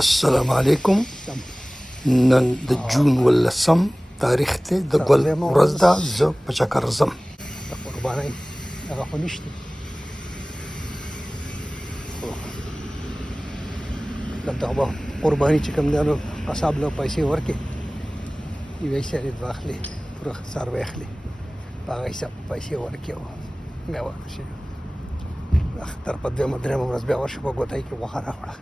السلام علیکم. نن د جون 18 تاریخ ته د ګل ورځ ده. زه په چکر ځم. د قربانۍ هغه خو نشته، دلته به قرباني چې کوم دی نو قصاب له پیسې ورکړي، یوې سړي واخلي، پوره څاروی اخلي، په هغه حساب پیسې ورکړي او بیا ورشي. اختر په دویمه درېیمه ورځ بیا ورشه په ګوتۍ کې غوښه راوړه.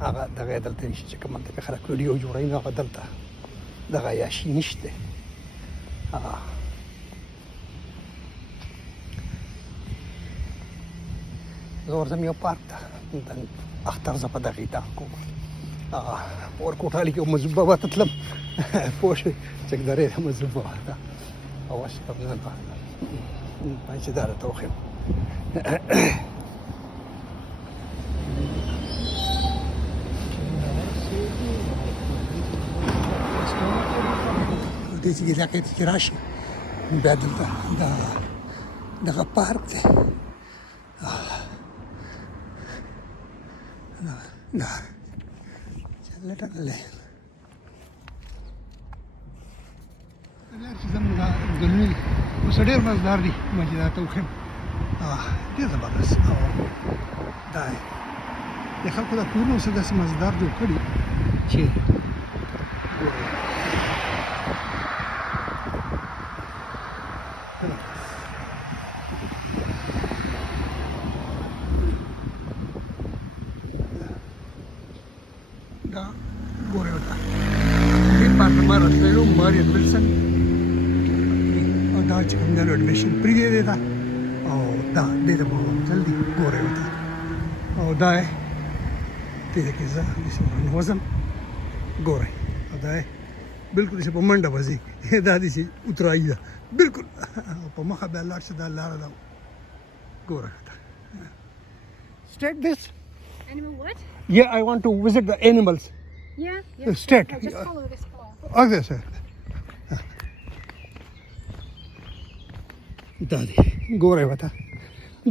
هغه دغه یې دلته نشته چې کوم دلته خلک ویډیو جوړوي، نو هغه دلته دغه عیاشي نشته. زه ورځم یو پارک ته، د اختر زه په دغې ته کوم ورکوټالي کې مزوبه به ته تلم، پوه شوې، چکدرې ته مزوبه ده او اوس کوم ځای پیسې داره ته وښیم. دې چې علاقې ته چې راشي بیا دلته دغه پارک دی، دا لټه چې زموږ دا ګلونه اوس ډېر مزدار دي، ما چې دا ته وښیم ډېر زبردست. دا د خلکو دا کورونه اوس داسې مزدار جوړ کړي چې دا ګورې ورته دې پارک ته ما راتللی وم، مارین ویلسن، او دا چې کوم دی نو اډمیشن فری دی دې ته، او دا دې ته به تلل دي. ګورې ورته او دا یې دې کې زه داسې وځم، ګورئ، او دا یې بلکل چې په منډه به ځي، دا داسې اترایي ده بلکل، او په مخه بیا لاړ شي، دا لاره ده. ګورئ ورته. Straight this? Animal what? Yeah, I want to visit the animals. Yeah, yeah. Straight. Okay, just follow this path. Okay, sir. دا دی ګورئ ورته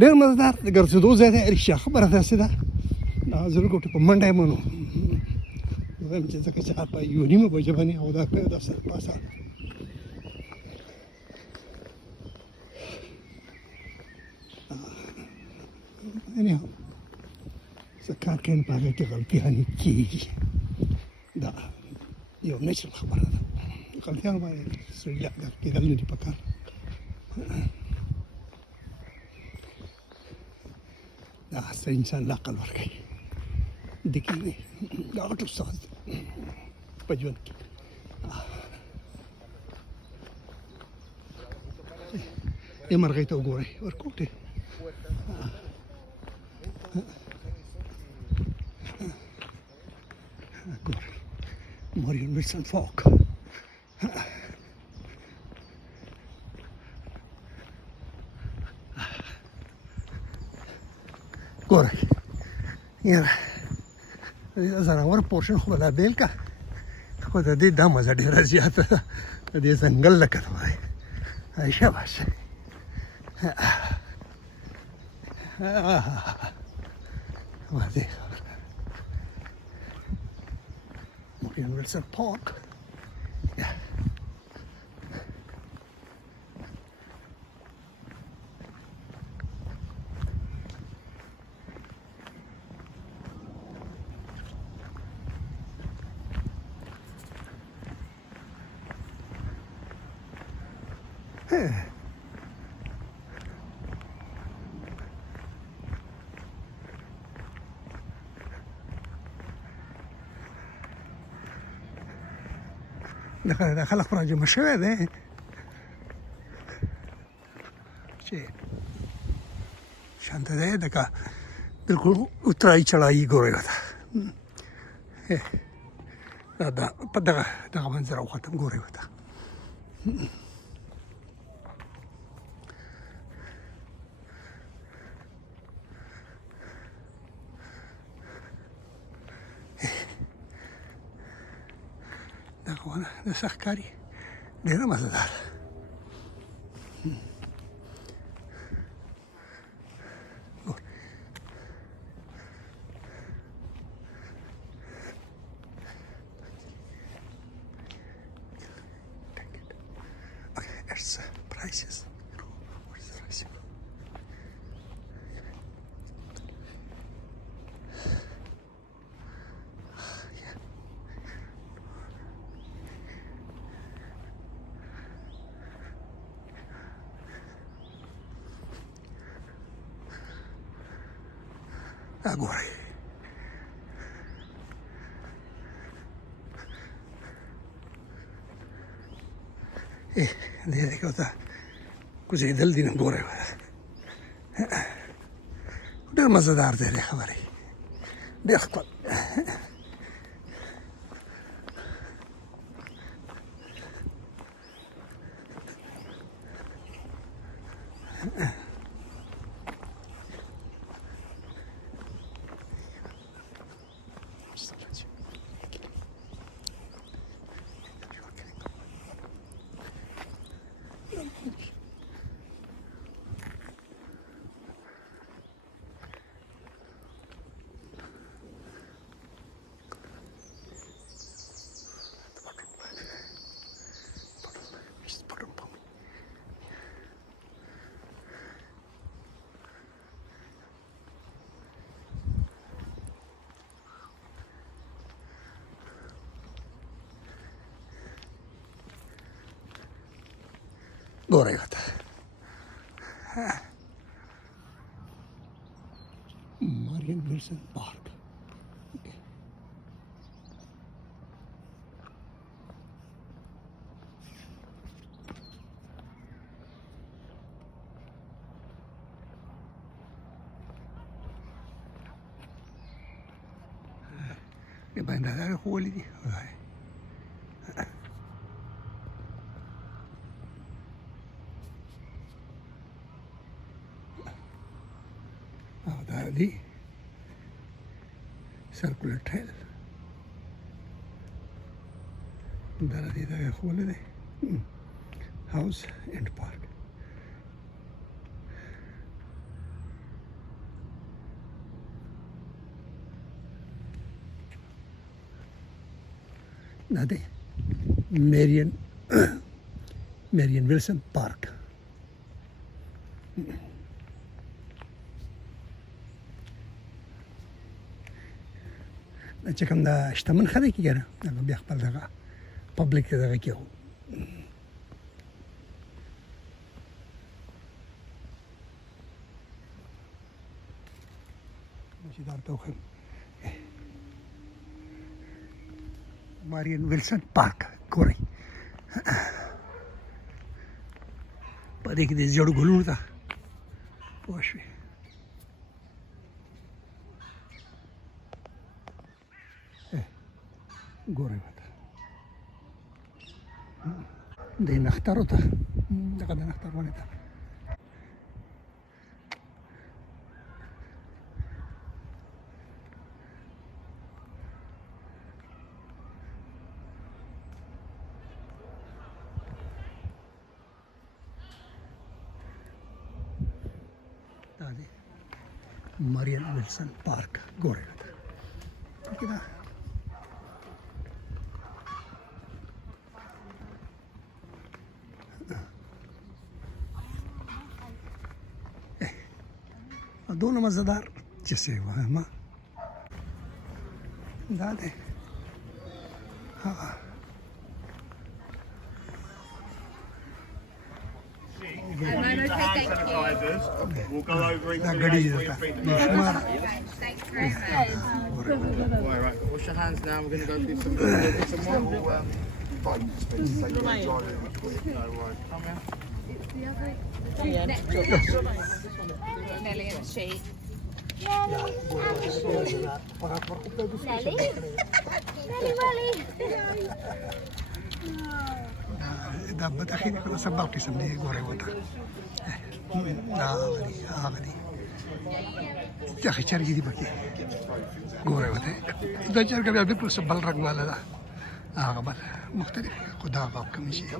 ډېر مزدار د ګرځېدو ځای دی. رښتیا خبره داسې ده، زه ورکوټې په منډه یم نو وایم چې ځکه چې په یوه نیمه بجه باندې او دا کوي دا سر پاسه anyhow څه کار کوي په هغې کې غلطیانې کېږي، دا یو نیچرل خبره ده، غلطیان باندې سړي کېدل نه دي په کار. دا هسته انسان له عقل ورکوي، د کې دی دا غټ استاد دی په ژوند کې. دې مرغۍ ته وګورئ، ورکوټې ګورئ، مارین ویلسن فاک. ګورئ یاره د ځناور پورشن خو به لا بېل که، خو د دې دا مزه ډېره زیاته ده، د دې ځنګل لکه ته وایې. شاباس. واضح خبره. مارین ویلسن پارک. دا خلک را جمع شوی دی چې شانته دی لکه بلکل اترایي چړایي. ګورئ ورته دا په دغه منظره وختم. ګورئ ورته دغه ونه داسې ښکاري، ډېره مزهدار. rices. What is the rice? Agora. Direi che così del din gore. Del mazadar delle khabari. Del qal. Gore kata. Maryon Wilson Park. يبقى ده هو اللي دي دي circular trail. ده هو اللي ده house and park. ده Maryon Wilson Park. چې کوم دا شتمن خلک یې کنه هغه بیا خپل دغه پبلک دغه کې وو چې دا ته وخم Maryon Wilson Park ګورئ په دې کې د زیړو ګلونو ته پوه شوې ګورئ ورته د نښترو ته دغه د نښتر ونې ته دا دی Maryon Wilson Park ګورئ ورته کېده دونه مزدار چې څه وایم دا دی We'll go over دا ګډي ده شمار Thanks very much. Right. Wash your hands now. We're going to go do some more. Nelly and sheep. دا بتاخيني كل سباق قسم دي غوري وتا دا غادي يا اخي شرقي دي بكي غوري وتا دا شرقي بيا بالكل سبال رق ولا لا غبل مختلف خدا غاب كم شيء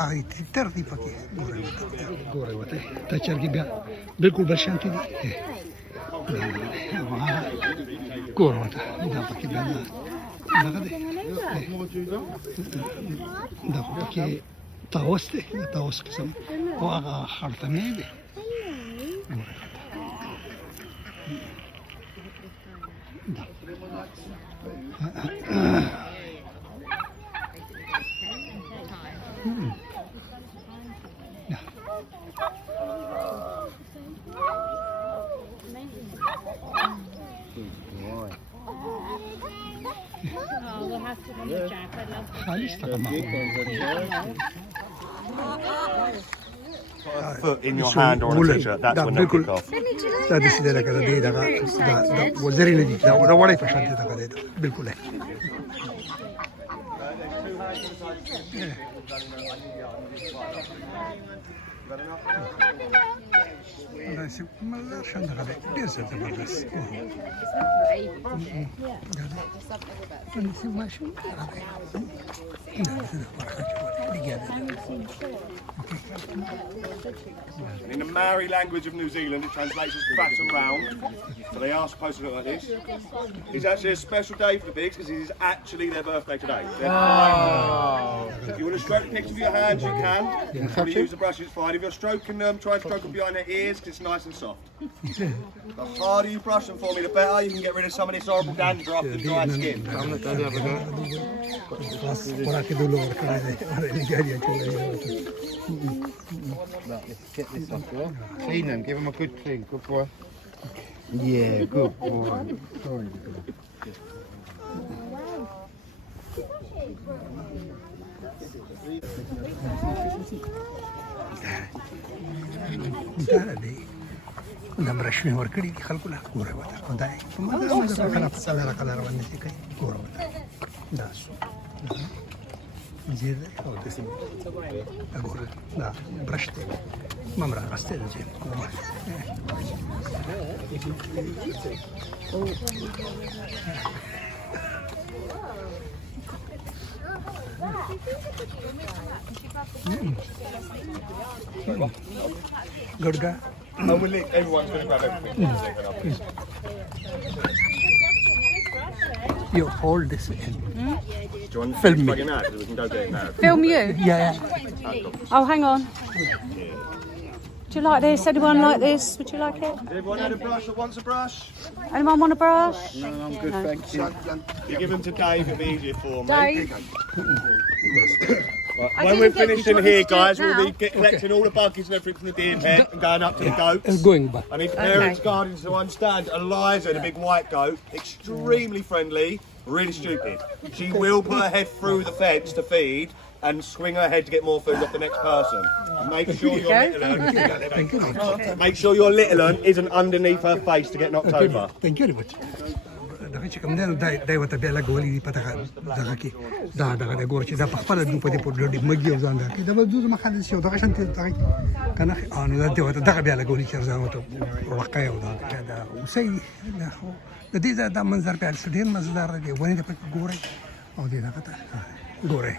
آه تردي پکې ګوره وته ته چرګي بیا بالکل بل شانتي دي ګوره وته دا پکې بیا دغه دی دا پکې تاوس دی دا تاوس قسم او هغه خړتمې دی خالص Foot in your hand or on a t-shirt, that's when they kick off. دا د سیده لکه دی دا وزري نه دي دا وړای په شان دي دا بالکل دا سم مزار شان دا ډیر څه زبردست دا ماشوم In the Maori language of New Zealand, it translates as fat and round. So they are supposed to look like this. It's actually a special day for the pigs because it is actually their birthday today. If you want to stroke the pigs with your hands, you can. If you want to use the brush, it's fine. If you're stroking them, try and stroke them behind their ears because it's nice and soft. The harder you brush them for me, the better you can get rid of some of this horrible dandruff and dry skin. Get this off, yeah? Clean them, give them a good clean, good boy. Yeah, good boy. دا مرشمه ورکړي دي خلکو له ګوره وته خدای په ماده خلاف سره کلر باندې شي کوي ګوره وته دا شو زیر او د سیم دا ګوره دا برشته ممرا راسته دي کومه good guy. Oh, well, everyone's going to grab everything. You hold this in. Do you want Film to me. plug him out so we can go get him now? Film you? Yeah. Oh, hang on. Do you like this? Anyone like this? Would you like it? Everyone had a brush that wants a brush? Anyone want a brush? No, I'm good, thank you. You give them to Dave, it'll be easier for me. Dave? Right, when we're finished in here, guys, we'll be collecting all the buggies and everything from the deer pen and going up to the goats. It's going back. I need parents, guardians to understand Eliza, the big white goat, extremely friendly, really stupid. She will put her head through the fence to feed and swing her head to get more food off the next person. Make sure your little one, make sure your little one isn't underneath her face to get knocked over. Thank you very much. دغه چې کوم دی نو دا ورته بیا لګولي دي په دغه کې دا دغه دی ګوره چې دا په خپله دوی په دې په ډډې مږي او ځان دغه کې دا به دوی زما خیال داسې یو دغه شانتې دغه که نه نو دا دې ورته دغه بیا لګولي چې ځان ورته وړقی او دا اوسۍ دي دا خو د دې دا منظر بیا ډېر مزهدار دی ونې ته پکې ګورئ او دې دغه ته ګورئ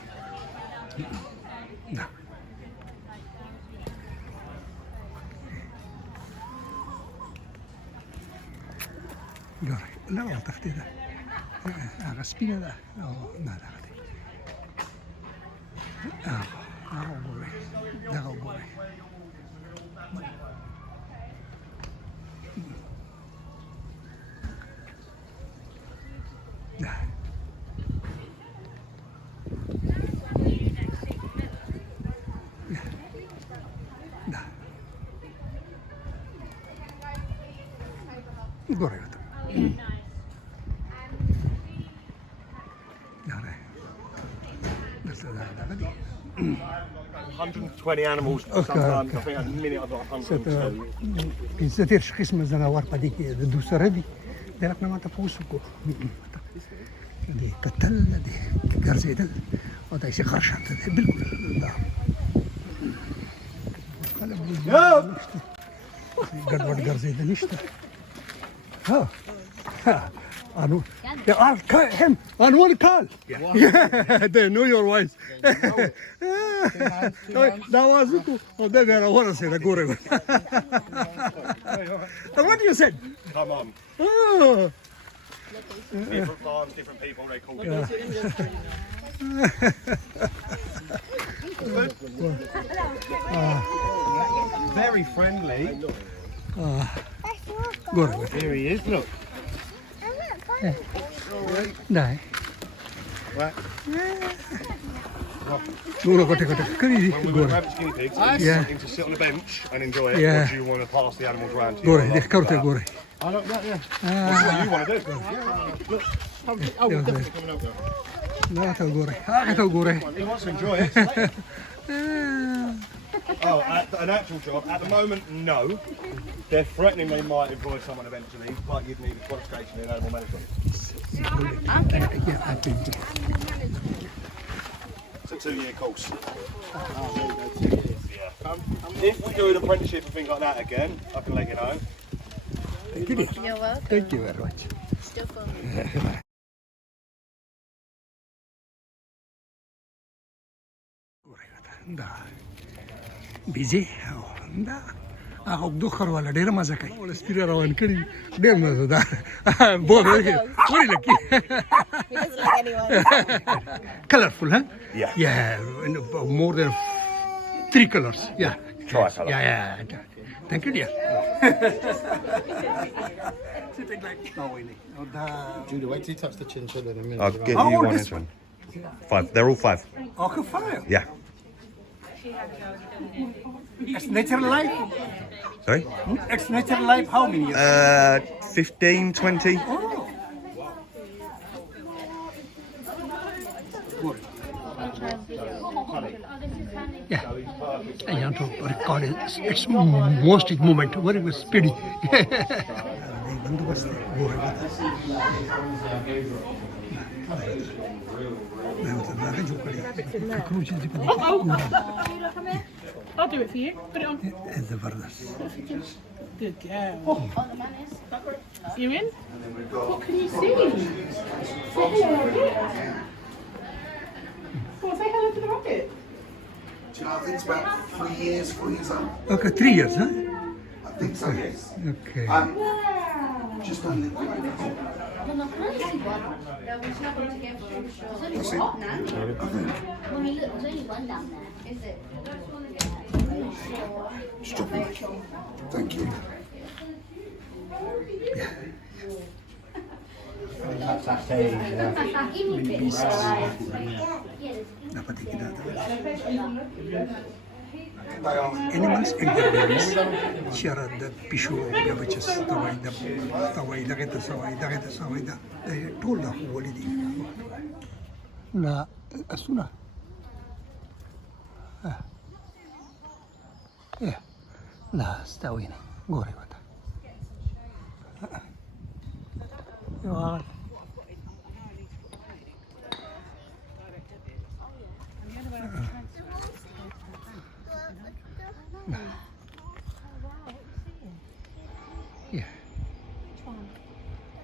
دا ګورئ لا ورتختې ده هغه سپینه ده او نه دغه دی هغه وګورئ دغه وګورئ ده ده ګورئ ورته 120 animals, sometimes I think at the minute I've got 102. پنځه دېرش قسمه ځناور په دې کې د دوی سره دي د هغه نه ماته تپوس وکړو د کتل د ګرځېدل او داسې غر شانته دی بلکل دا خلک ګډوډ ګرځېدل نشته ها انو Yeah, I'll call him on one call. Yeah, they know your voice. That was cool. Oh, then I want to say the gore. What you said? Come on. Oh. Different farms, different people, they call it. Very friendly. Gore. Here he is, look. Dai. Right. Duro kote. Kari When we were gore. rabbit guinea pigs, Yeah. yeah. To sit on the bench and enjoy it, Yeah. or do you want to pass the animals around to you? Gore. Dek karote gore. I like that, yeah. That's what you want to do. Oh, we're definitely coming out there. Na tahu gore. Ah, tahu gore. He wants to enjoy it. Oh, an actual job? At the moment, no. They're threatening they might employ someone eventually, but you'd need a qualification in animal management. Yeah, I think. It's a 2-year course. Yeah. If we do an apprenticeship and things like that again, I can let you know. Thank you. You're welcome. Thank you very much. Still fun. Da. Busy? Oh, da. Aku dukhar wala ډېر مزه کوي. ول سپیره روان کړي ډېر مزه ده. بوله کې وړي لکه. He doesn't like anyone. Colorful, huh? Yeah. Yeah, more than 3 colors. Yeah. Tricolour. Yeah. Thank you, dear. Sitting like Judy, wait till you touch the chinchilla in a minute. I'll get How you old one is this one. 5. They're all 5. Okay, fine. Yeah. It's natural life. Sorry? It's natural life. How many years? 15, 20. Oh. Yeah. I want to record it. It's most moment. Very speedy. I'll do it for you. Put it on. Zabardast. Good girl. You in? What can you see? Say hello, Rocket. Come on, say hello to the rocket. Do you know, I think it's about 3 years, 4 years old. Okay, 3 years, huh? I think so, yes. Okay. Just on the Stop it. Thank you. Dapat kita animals intelligence syarat da pishu gabachas tawaida kita sawaida told the walidi na asuna yeah na stawina gore bata ya yeah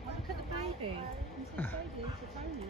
Look at the baby. He's a baby. He's a baby.